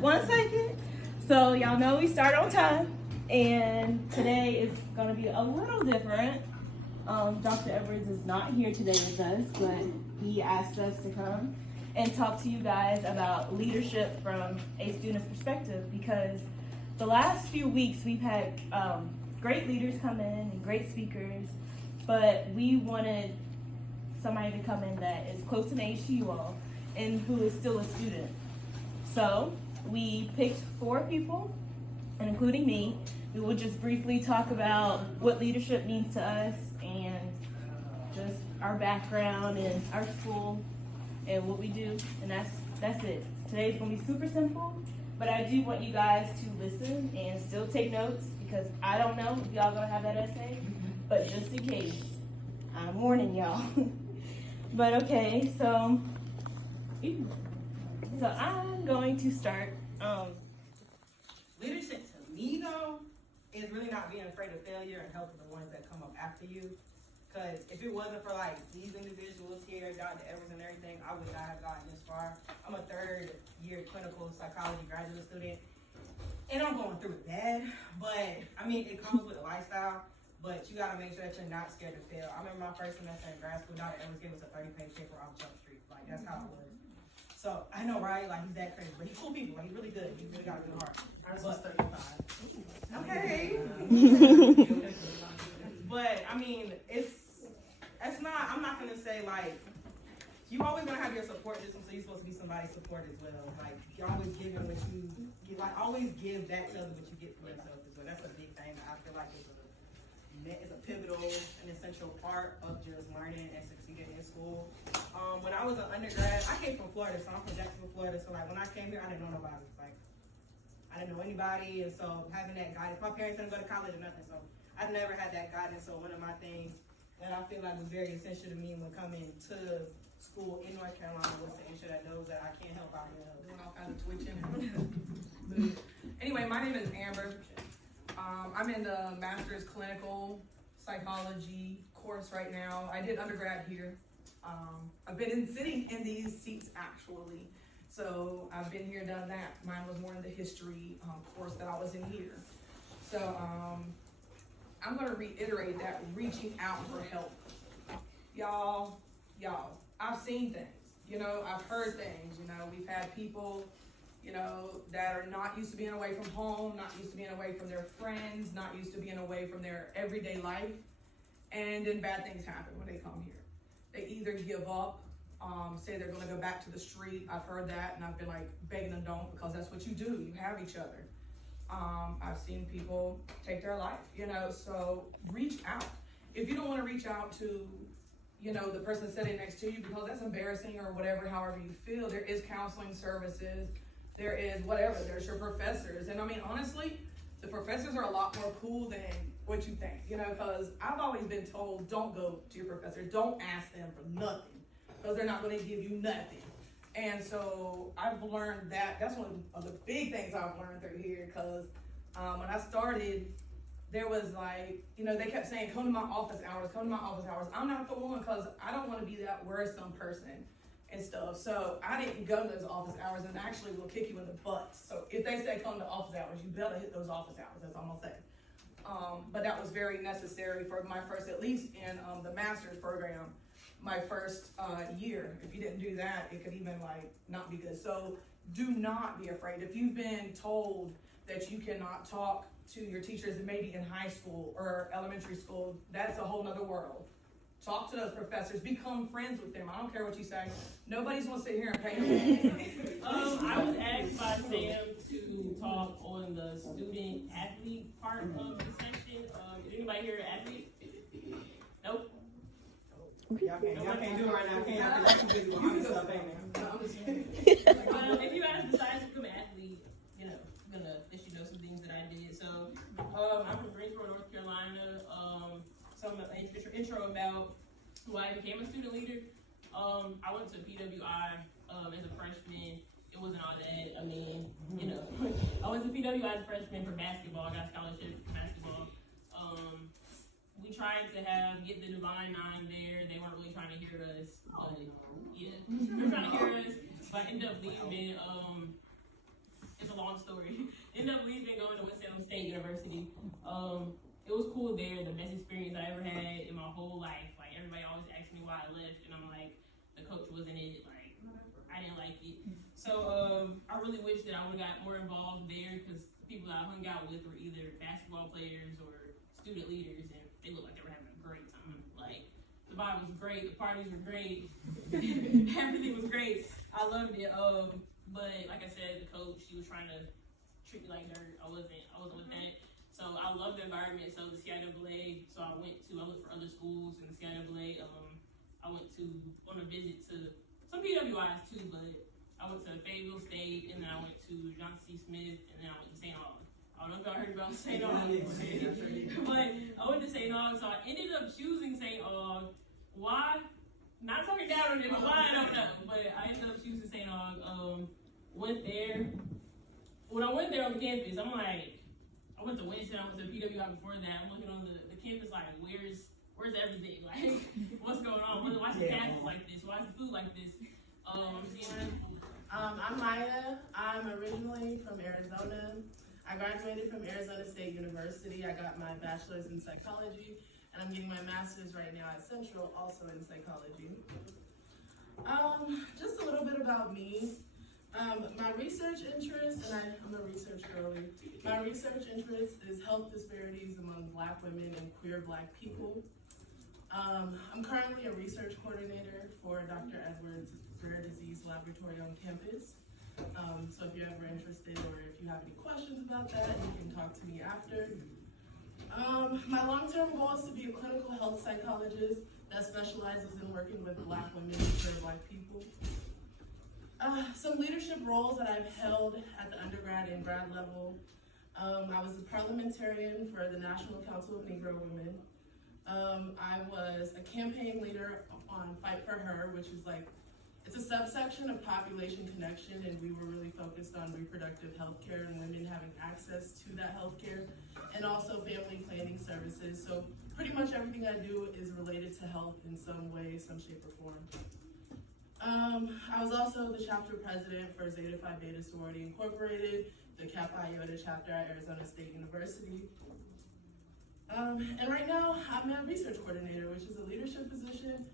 1 second. So y'all know we start on time, and today is gonna be a little different. Dr. Edwards is not here today with us, but he asked us to come and talk to you guys about leadership from a student's perspective, because the last few weeks we've had great leaders come in and great speakers, but we wanted somebody to come in that is close in age to you all and who is still a student. So we picked 4 people, and including me. We will just briefly talk about what leadership means to us and just our background and our school and what we do, and that's it. Today's gonna be super simple, but I do want you guys to listen and still take notes, because I don't know if y'all gonna have that essay, but just in case, I'm warning y'all. But okay, so I'm going to start. Leadership to me, though, is really not being afraid of failure and helping the ones that come up after you. Because if it wasn't for like these individuals here, Dr. Edwards and everything, I would not have gotten this far. I'm a 3rd year clinical psychology graduate student, and I'm going through it bad. But I mean, it comes with a lifestyle. But you gotta make sure that you're not scared to fail. I remember my first semester in grad school, Dr. Edwards gave us a 30-page paper off Jump Street. Like, that's how it was. So I know, right? Like, he's that crazy, but he's cool people. Like, he's really good. He's really got a good heart. Ours was 35. Okay. But I mean, it's not. I'm not gonna say like you always gonna have your support system, so you're supposed to be somebody's support as well. Like, you're always giving what you like. Always give back to others what you get for yourself as well. That's a big thing that I feel like is a pivotal and essential part of just learning and succeeding in school. When I was an undergrad, I came from Florida, so I'm from Jacksonville, Florida. So like when I came here, I didn't know nobody. Like, I didn't know anybody, and so having that guidance, my parents didn't go to college or nothing, so I've never had that guidance. So one of my things that I feel like was very essential to me when coming to school in North Carolina was to ensure that those that I can't help out here doing all kinds of twitching. Anyway, my name is Amber. I'm in the master's clinical psychology course right now. I did undergrad here. I've been sitting in these seats actually. So I've been here, done that. Mine was more in the history course that I was in here. So I'm gonna reiterate that reaching out for help. Y'all, I've seen things, I've heard things, we've had people, that are not used to being away from home, not used to being away from their friends, not used to being away from their everyday life. And then bad things happen when they come here. They either give up, say they're gonna go back to the street. I've heard that, and I've been like begging them don't, because that's what you do. You have each other. I've seen people take their life, so reach out. If you don't wanna reach out to, the person sitting next to you because that's embarrassing or whatever, however you feel, there is counseling services. There is whatever, there's your professors. And I mean, honestly, the professors are a lot more cool than what you think, because I've always been told, don't go to your professor, don't ask them for nothing, because they're not gonna give you nothing. And so I've learned that, that's one of the big things I've learned through here, because when I started, there was like, they kept saying, come to my office hours, come to my office hours. I'm not the one, because I don't wanna be that worrisome person and stuff. So I didn't go to those office hours, and actually will kick you in the butt. So if they say come to office hours, you better hit those office hours, that's all I'm gonna say. But that was very necessary for my first, at least in the master's program, my first year. If you didn't do that, it could even like not be good. So do not be afraid. If you've been told that you cannot talk to your teachers, maybe in high school or elementary school, that's a whole nother world. Talk to those professors, become friends with them. I don't care what you say. Nobody's gonna sit here and pay them. I was asked by Sam to talk on the student athlete part of the section. Is anybody here an athlete? Nope. Y'all can't do it right now. Can't y'all too busy with other stuff, ain't If you ask besides to become an athlete, I'm gonna let you know some things that I did. So I'm from Greensboro, North Carolina. Some intro about who I became a student leader. I went to PWI as a freshman. It wasn't all that. I mean, I went to PWI as a freshman for basketball. I got a scholarship for basketball. We tried to get the Divine Nine there. They weren't really trying to hear us, but yeah, they were trying to hear us. But I ended up leaving. It's long story. Ended up leaving, going to Winston State University. It was cool there, the best experience I ever had in my whole life. Like, everybody always asks me why I left, and I'm like, the coach wasn't it, like, I didn't like it. So, I really wish that I would've got more involved there, because the people that I hung out with were either basketball players or student leaders, and they looked like they were having a great time. Like, the vibe was great, the parties were great, everything was great. I loved it. But like I said, the coach, he was trying to treat me like dirt. I wasn't with that. So I love the environment. So the CIAA, I looked for other schools in the CIAA. I went on a visit to some PWIs too, but I went to Fayetteville State, and then I went to Johnson C. Smith, and then I went to St. Aug. I don't know if y'all heard about St. Aug, but I went to St. Aug, so I ended up choosing St. Aug. Why? Not talking down on it, but why, I don't know. But I ended up choosing St. Aug. Went there. When I went there on the campus, I'm like, I went to Winston, I went to PWI before that. I'm looking on the campus like, where's everything? Like, what's going on? Why is the campus like this? Why is the food like this? I'm Maya. I'm originally from Arizona. I graduated from Arizona State University. I got my bachelor's in psychology, and I'm getting my master's right now at Central, also in psychology. Just a little bit about me. My research interest, and I'm a research girly, my research interest is health disparities among Black women and queer Black people. I'm currently a research coordinator for Dr. Edwards' Rare Disease Laboratory on campus. So if you're ever interested or if you have any questions about that, you can talk to me after. My long-term goal is to be a clinical health psychologist that specializes in working with Black women and queer Black people. Some leadership roles that I've held at the undergrad and grad level. I was a parliamentarian for the National Council of Negro Women. I was a campaign leader on Fight for Her, which is it's a subsection of Population Connection, and we were really focused on reproductive health care and women having access to that health care, and also family planning services. So pretty much everything I do is related to health in some way, some shape or form. I was also the chapter president for Zeta Phi Beta Sorority Incorporated, the Kappa Iota chapter at Arizona State University. And right now, I'm a research coordinator, which is a leadership position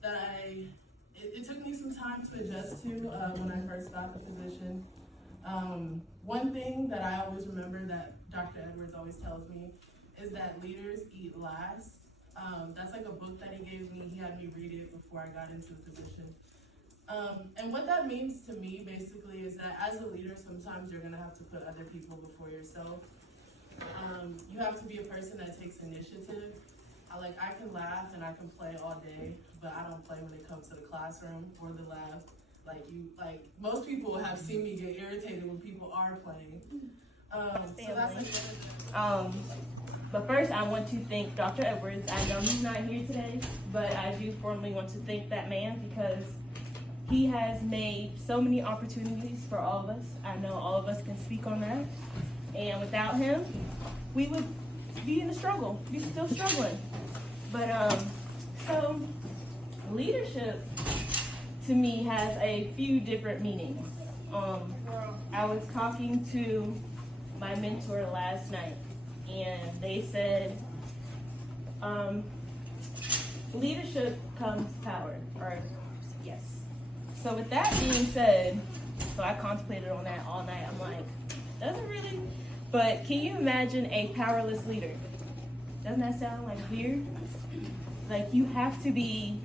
that it took me some time to adjust to when I first got the position. One thing that I always remember that Dr. Edwards always tells me is that leaders eat last. That's like a book that he gave me. He had me read it before I got into the position. And what that means to me basically is that as a leader, sometimes you're gonna have to put other people before yourself. You have to be a person that takes initiative. I can laugh and I can play all day, but I don't play when it comes to the classroom or the lab. Most people have seen me get irritated when people are playing. So that's but first I want to thank Dr. Edwards. I know he's not here today, but I do formally want to thank that man because he has made so many opportunities for all of us. I know all of us can speak on that. And without him, we would be in a struggle, be still struggling. But so leadership to me has a few different meanings. I was talking to my mentor last night, and they said, leadership comes power, or yes. So with that being said, so I contemplated on that all night. I'm like, doesn't really, but can you imagine a powerless leader? Doesn't that sound weird? You have to be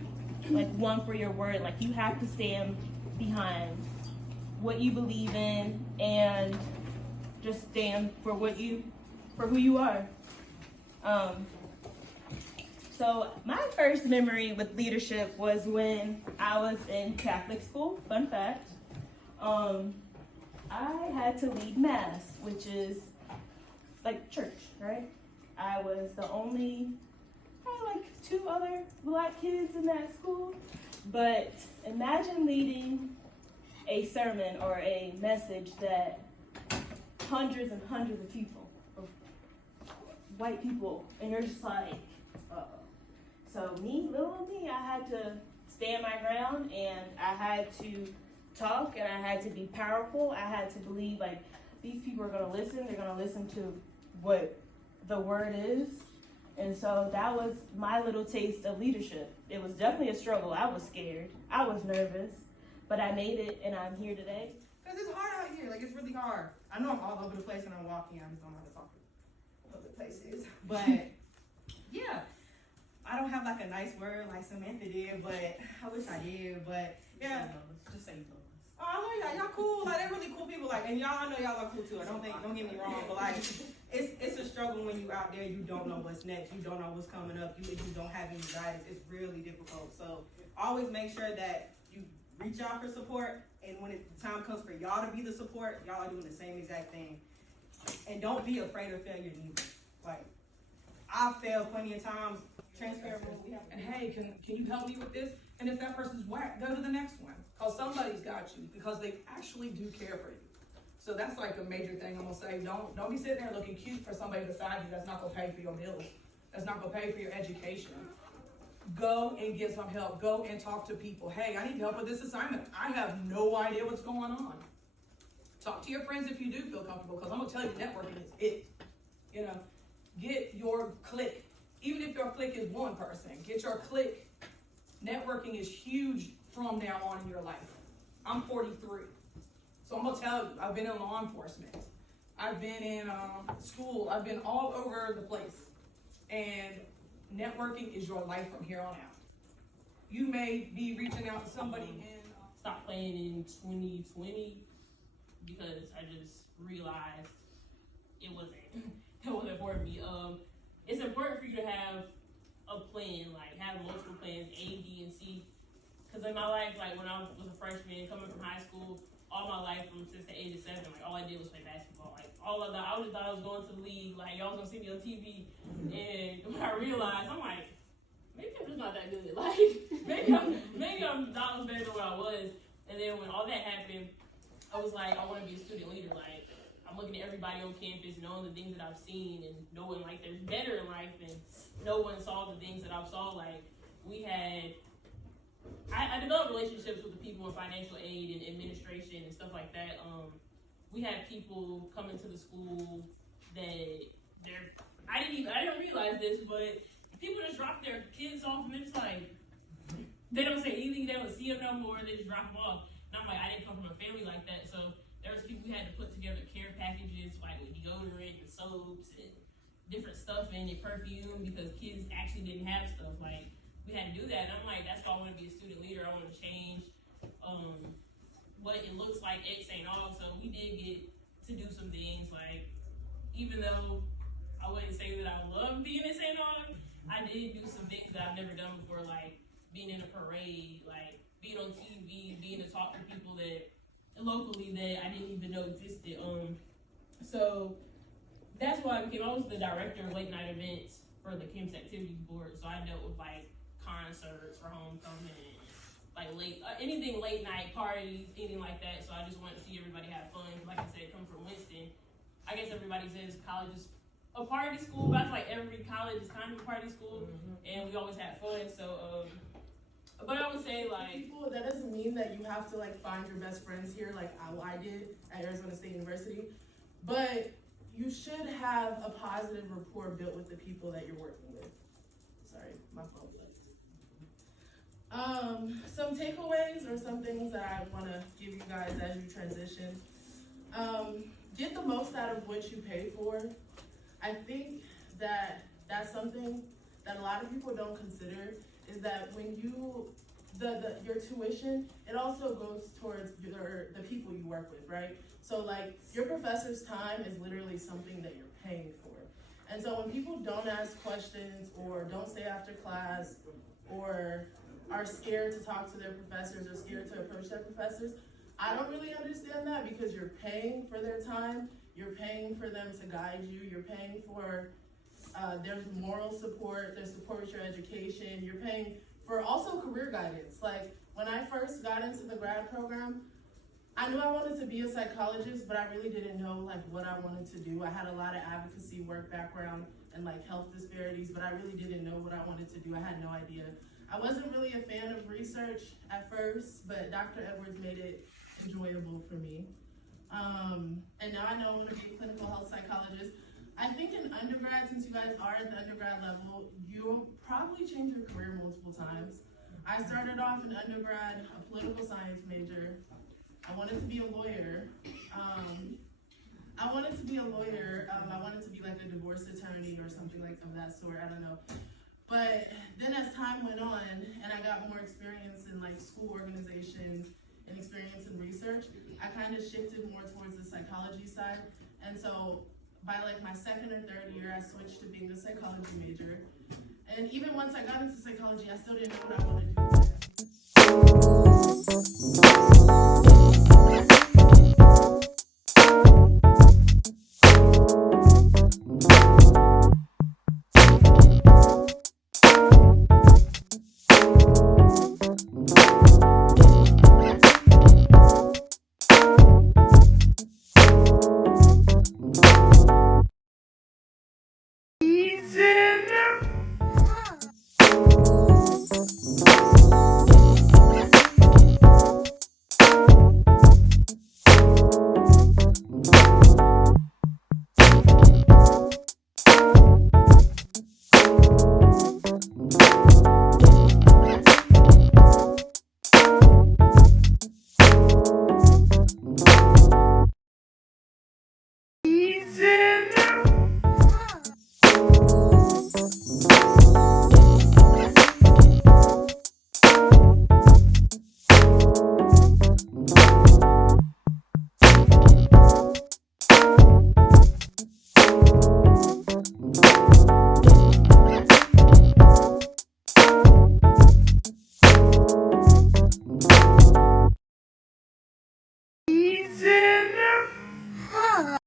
one for your word. You have to stand behind what you believe in and just stand for who you are. So my first memory with leadership was when I was in Catholic school. Fun fact. I had to lead mass, which is church, right? I was the only, two other Black kids in that school. But imagine leading a sermon or a message that hundreds and hundreds of people, of white people, and you're just so little me, I had to stand my ground, and I had to talk, and I had to be powerful. I had to believe these people are gonna listen. They're gonna listen to what the word is. And so that was my little taste of leadership. It was definitely a struggle. I was scared. I was nervous, but I made it, and I'm here today. Cause it's hard out here. Like, it's really hard. I know I'm all over the place when I'm walking. I just don't know how to talk to public places. But yeah, I don't have like a nice word like Samantha did, but I wish I did. But yeah. Just say you told us. Oh, I love y'all. Y'all cool. Like, they're really cool people. Like, and y'all, I know y'all are cool too. Don't get me wrong. But like, it's a struggle when you out there. You don't know what's next. You don't know what's coming up. You don't have any guidance. It's really difficult. So always make sure that you reach out for support. And when the time comes for y'all to be the support, y'all are doing the same exact thing. And don't be afraid of failure neither. Like, I've failed plenty of times. Transparent rules. And hey, can you help me with this? And if that person's whack, go to the next one. Cause somebody's got you, because they actually do care for you. So that's like a major thing I'm gonna say. Don't be sitting there looking cute for somebody beside you that's not gonna pay for your bills, that's not gonna pay for your education. Go and get some help. Go and talk to people. Hey, I need help with this assignment. I have no idea what's going on. Talk to your friends if you do feel comfortable, because I'm gonna tell you, networking is it. You know, get your clique. Even if your clique is one person, get your clique. Networking is huge from now on in your life. I'm 43. So I'm gonna tell you, I've been in law enforcement. I've been in school. I've been all over the place. And networking is your life from here on out. You may be reaching out to somebody in... Stopped playing in 2020 because I just realized it wasn't for me. It's important for you to have a plan, like have multiple plans, A, B, and C. Because in my life, like when I was a freshman, coming from high school, all my life since the age of 7, like all I did was play basketball. Like I just thought I was going to the league. Like y'all was gonna see me on TV, and when I realized, I'm like, maybe I'm just not that good. Like maybe I'm not as better than what I was. And then when all that happened, I was like, I want to be a student leader. Like I'm looking at everybody on campus, knowing the things that I've seen, and knowing like there's better in life, and no one saw the things that I've saw. Like I developed relationships with the people in financial aid and administration and stuff like that. We had people come into the school that I didn't realize this, but people just drop their kids off and it's like, they don't say anything, they don't see them no more, they just drop them off. And I'm like, I didn't come from a family like that, so there was people who had to put together care packages, like with deodorant and soaps and different stuff in your perfume, because kids actually didn't have stuff. Like, we had to do that, and I'm like, that's why I want to be a student leader. I want to change what it looks like at St. Aug. So we did get to do some things, like, even though I wouldn't say that I love being at St. Aug, I did do some things that I've never done before, like being in a parade, like being on TV, being to talk to people that locally that I didn't even know existed. So that's why I was the director of late night events for the campus activities board. So I dealt with like concerts for homecoming, like anything late night parties, anything like that. So I just wanted to see everybody have fun. Like I said, coming from Winston, I guess everybody says college is a party school, but I feel like every college is kind of a party school, and we always had fun. So, but I would say like people, that doesn't mean that you have to like find your best friends here, like I did at Arizona State University, but you should have a positive rapport built with the people that you're working with. Sorry, my phone blinked. Some takeaways or some things that I want to give you guys as you transition. Get the most out of what you pay for. I think that that's something that a lot of people don't consider, is that when your tuition, it also goes towards the people you work with, right? So like your professor's time is literally something that you're paying for. And so when people don't ask questions or don't stay after class or are scared to talk to their professors or scared to approach their professors, I don't really understand that, because you're paying for their time, you're paying for them to guide you, you're paying for their moral support, their support with your education, you're paying for also career guidance. Like when I first got into the grad program, I knew I wanted to be a psychologist, but I really didn't know like what I wanted to do. I had a lot of advocacy work background and like health disparities, but I really didn't know what I wanted to do. I had no idea. I wasn't really a fan of research at first, but Dr. Edwards made it enjoyable for me. And now I know I'm gonna be a clinical health psychologist. I think in undergrad, since you guys are at the undergrad level, you'll probably change your career multiple times. I started off in undergrad, a political science major. I wanted to be a lawyer. I wanted to be like a divorce attorney or something like of that sort, I don't know. But then as time went on and I got more experience in like school organizations and experience in research, I kind of shifted more towards the psychology side. And so by like my second or third year, I switched to being a psychology major. And even once I got into psychology, I still didn't know what I wanted to do.